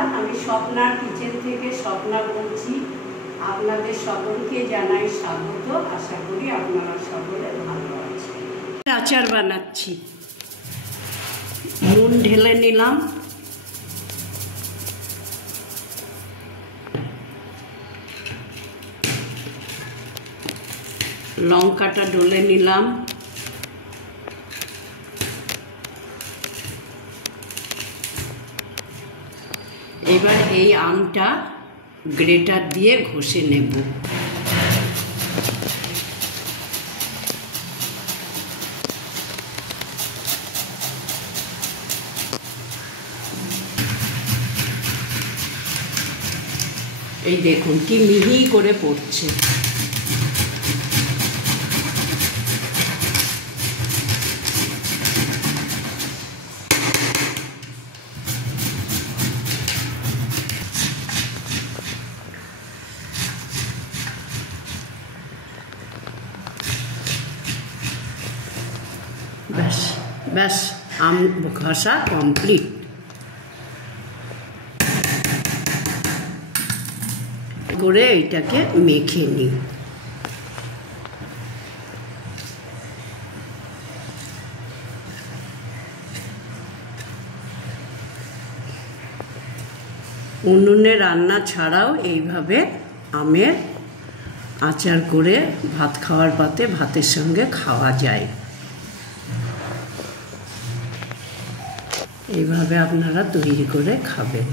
নমস্কার, আমি স্বপ্নার কিচেন থেকে স্বপ্না বলছি। আপনাদের সকলকে জানাই স্বাগত। আশা করি আপনারা সকলে ভালো আছেন। আচার বানাচ্ছি। নুন ঢেলে নিলাম, লঙ্কাটা ডলে নিলাম, এবার এই আমটা গ্রেটার দিয়ে ঘষে নেব। এই দেখুন কি মিহি করে পড়ছে। ব্যাস ব্যাস, আম ঘষা কমপ্লিট। করে এইটাকে মেখে নিই। উনুনে রান্না ছাড়াও এইভাবে আমের আচার করে ভাত খাওয়ার পাতে ভাতের সঙ্গে খাওয়া যায়। এইভাবে আপনারা তৈরি করে খাবেন।